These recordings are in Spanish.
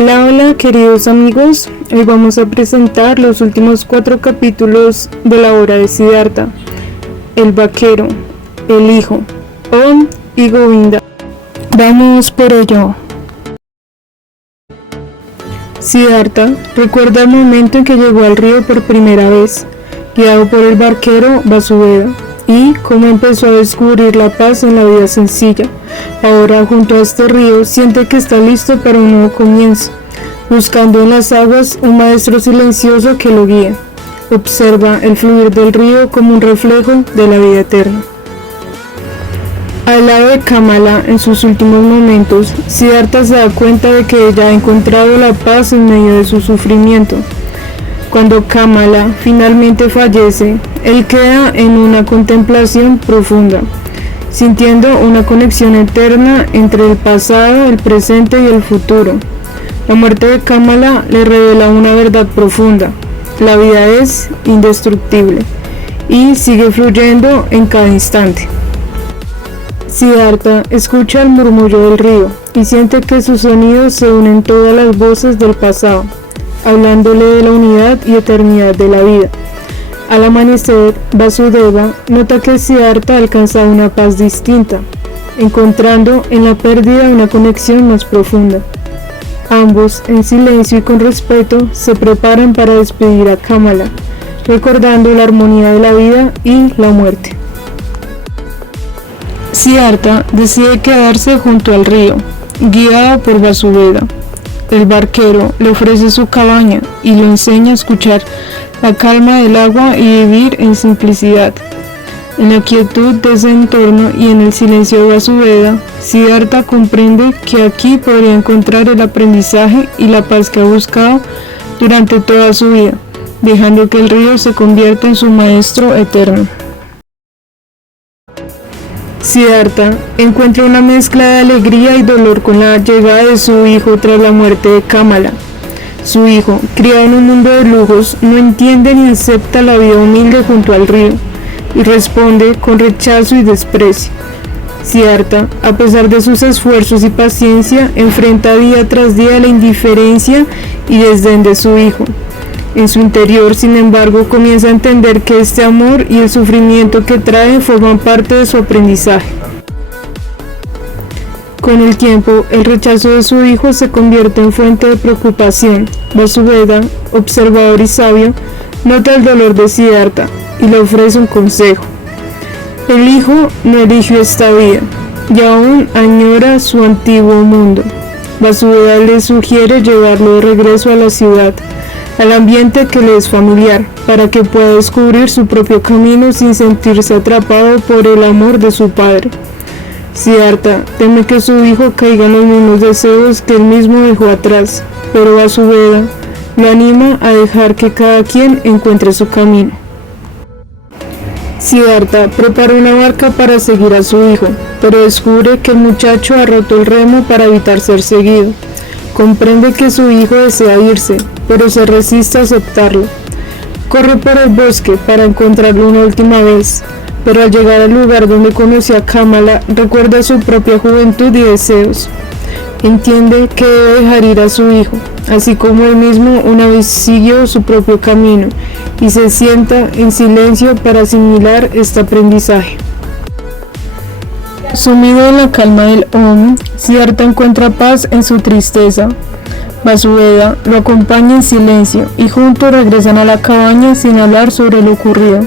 Hola, hola queridos amigos, hoy vamos a presentar los últimos 4 capítulos de la obra de Siddhartha, el vaquero, el hijo, Om y Govinda. Vamos por ello. Siddhartha recuerda el momento en que llegó al río por primera vez, guiado por el barquero Vasudeva, y cómo empezó a descubrir la paz en la vida sencilla. Ahora, junto a este río, siente que está listo para un nuevo comienzo, buscando en las aguas un maestro silencioso que lo guíe. Observa el fluir del río como un reflejo de la vida eterna. Al lado de Kamala, en sus últimos momentos, Siddhartha se da cuenta de que ella ha encontrado la paz en medio de su sufrimiento. Cuando Kamala finalmente fallece, él queda en una contemplación profunda, sintiendo una conexión eterna entre el pasado, el presente y el futuro. La muerte de Kamala le revela una verdad profunda: la vida es indestructible y sigue fluyendo en cada instante. Siddhartha escucha el murmullo del río y siente que sus sonidos se unen todas las voces del pasado, hablándole de la unidad y eternidad de la vida. Al amanecer, Vasudeva nota que Siddhartha ha alcanzado una paz distinta, encontrando en la pérdida una conexión más profunda. Ambos, en silencio y con respeto, se preparan para despedir a Kamala, recordando la armonía de la vida y la muerte. Siddhartha decide quedarse junto al río, guiado por Vasudeva. El barquero le ofrece su cabaña y lo enseña a escuchar la calma del agua y vivir en simplicidad. En la quietud de ese entorno y en el silencio de Vasudeva, Siddhartha comprende que aquí podría encontrar el aprendizaje y la paz que ha buscado durante toda su vida, dejando que el río se convierta en su maestro eterno. Siddhartha encuentra una mezcla de alegría y dolor con la llegada de su hijo tras la muerte de Kamala. Su hijo, criado en un mundo de lujos, no entiende ni acepta la vida humilde junto al río y responde con rechazo y desprecio. Siddhartha, a pesar de sus esfuerzos y paciencia, enfrenta día tras día la indiferencia y desdén de su hijo. En su interior, sin embargo, comienza a entender que este amor y el sufrimiento que trae forman parte de su aprendizaje. Con el tiempo, el rechazo de su hijo se convierte en fuente de preocupación. Vasudeva, observador y sabio, nota el dolor de Siddhartha y le ofrece un consejo. El hijo no eligió esta vida y aún añora su antiguo mundo. Vasudeva le sugiere llevarlo de regreso a la ciudad, al ambiente que le es familiar, para que pueda descubrir su propio camino sin sentirse atrapado por el amor de su padre. Siddhartha teme que su hijo caiga en los mismos deseos que él mismo dejó atrás, pero Vasudeva lo anima a dejar que cada quien encuentre su camino. Siddhartha prepara una barca para seguir a su hijo, pero descubre que el muchacho ha roto el remo para evitar ser seguido. Comprende que su hijo desea irse, pero se resiste a aceptarlo. Corre por el bosque para encontrarlo una última vez, pero al llegar al lugar donde conoció a Kamala, recuerda su propia juventud y deseos. Entiende que debe dejar ir a su hijo, así como él mismo una vez siguió su propio camino, y se sienta en silencio para asimilar este aprendizaje. Sumido en la calma del Om, Siddhartha encuentra paz en su tristeza. Vasudeva lo acompaña en silencio y juntos regresan a la cabaña sin hablar sobre lo ocurrido.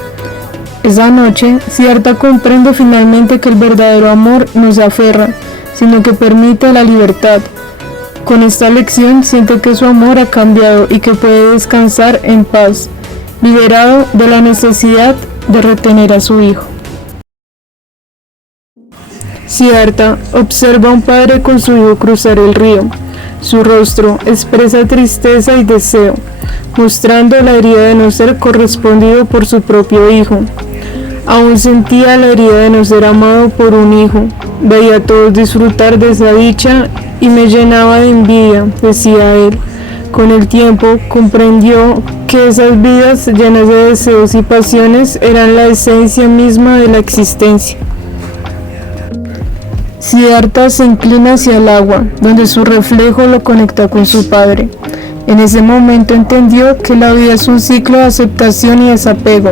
Esa noche, Siddhartha comprende finalmente que el verdadero amor no se aferra, sino que permite la libertad. Con esta lección siente que su amor ha cambiado y que puede descansar en paz, liberado de la necesidad de retener a su hijo. Siddhartha observa a un padre con su hijo cruzar el río. Su rostro expresa tristeza y deseo, mostrando la herida de no ser correspondido por su propio hijo. Aún sentía la herida de no ser amado por un hijo. Veía a todos disfrutar de esa dicha y me llenaba de envidia, decía él. Con el tiempo comprendió que esas vidas llenas de deseos y pasiones eran la esencia misma de la existencia. Siddhartha se inclina hacia el agua, donde su reflejo lo conecta con su padre. En ese momento entendió que la vida es un ciclo de aceptación y desapego.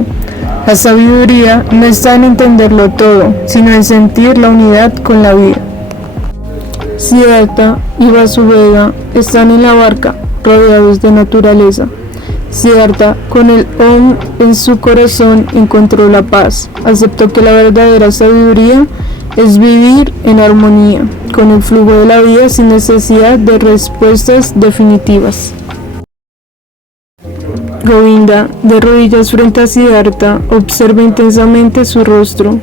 La sabiduría no está en entenderlo todo, sino en sentir la unidad con la vida. Siddhartha y Vasudeva están en la barca, rodeados de naturaleza. Siddhartha, con el Om en su corazón, encontró la paz. Aceptó que la verdadera sabiduría es vivir en armonía con el flujo de la vida sin necesidad de respuestas definitivas. Govinda, de rodillas frente a Siddhartha, observa intensamente su rostro.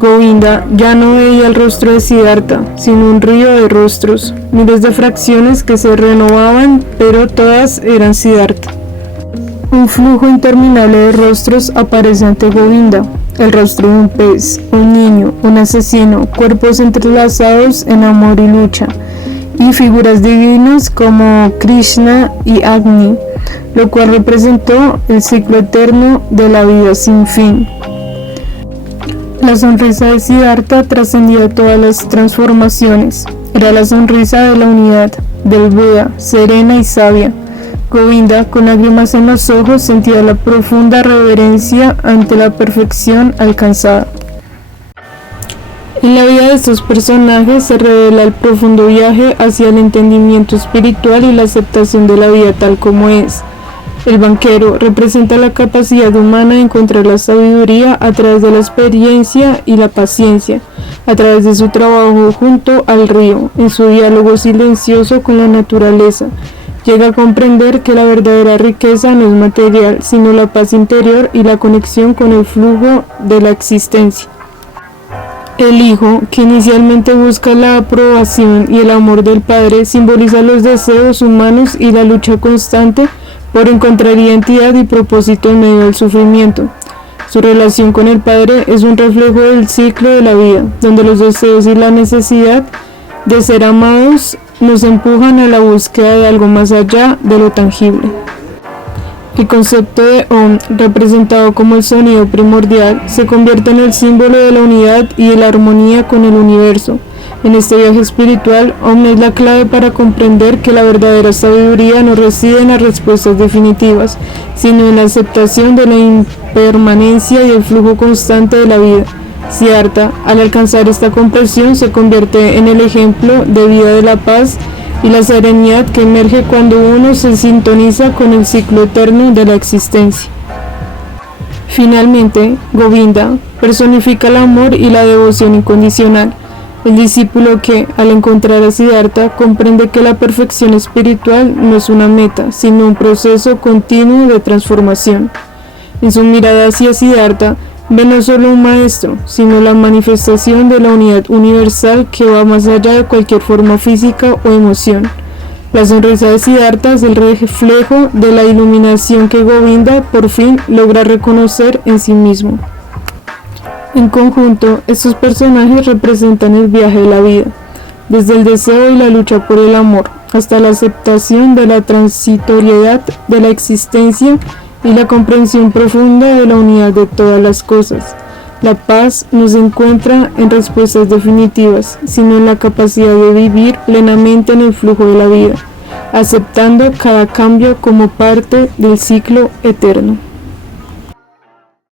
Govinda ya no veía el rostro de Siddhartha, sino un río de rostros, miles de fracciones que se renovaban, pero todas eran Siddhartha. Un flujo interminable de rostros aparece ante Govinda: el rostro de un pez, un niño, un asesino, cuerpos entrelazados en amor y lucha, y figuras divinas como Krishna y Agni, lo cual representó el ciclo eterno de la vida sin fin. La sonrisa de Siddhartha trascendía todas las transformaciones. Era la sonrisa de la unidad, del Buda, serena y sabia. Govinda, con lágrimas en los ojos, sentía la profunda reverencia ante la perfección alcanzada. En la vida de estos personajes se revela el profundo viaje hacia el entendimiento espiritual y la aceptación de la vida tal como es. El banquero representa la capacidad humana de encontrar la sabiduría a través de la experiencia y la paciencia, a través de su trabajo junto al río, en su diálogo silencioso con la naturaleza. Llega a comprender que la verdadera riqueza no es material, sino la paz interior y la conexión con el flujo de la existencia. El hijo, que inicialmente busca la aprobación y el amor del padre, simboliza los deseos humanos y la lucha constante por encontrar identidad y propósito en medio del sufrimiento. Su relación con el padre es un reflejo del ciclo de la vida, donde los deseos y la necesidad de ser amados nos empujan a la búsqueda de algo más allá de lo tangible. El concepto de Om, representado como el sonido primordial, se convierte en el símbolo de la unidad y de la armonía con el universo. En este viaje espiritual, Om es la clave para comprender que la verdadera sabiduría no reside en las respuestas definitivas, sino en la aceptación de la impermanencia y el flujo constante de la vida. Siddhartha, al alcanzar esta comprensión, se convierte en el ejemplo de vida de la paz y la serenidad que emerge cuando uno se sintoniza con el ciclo eterno de la existencia. Finalmente, Govinda personifica el amor y la devoción incondicional. El discípulo que, al encontrar a Siddhartha, comprende que la perfección espiritual no es una meta, sino un proceso continuo de transformación. En su mirada hacia Siddhartha, ve no solo un maestro, sino la manifestación de la unidad universal que va más allá de cualquier forma física o emoción. La sonrisa de Siddhartha es el reflejo de la iluminación que Govinda por fin logra reconocer en sí mismo. En conjunto, estos personajes representan el viaje de la vida, desde el deseo y la lucha por el amor, hasta la aceptación de la transitoriedad de la existencia y la comprensión profunda de la unidad de todas las cosas. La paz no se encuentra en respuestas definitivas, sino en la capacidad de vivir plenamente en el flujo de la vida, aceptando cada cambio como parte del ciclo eterno.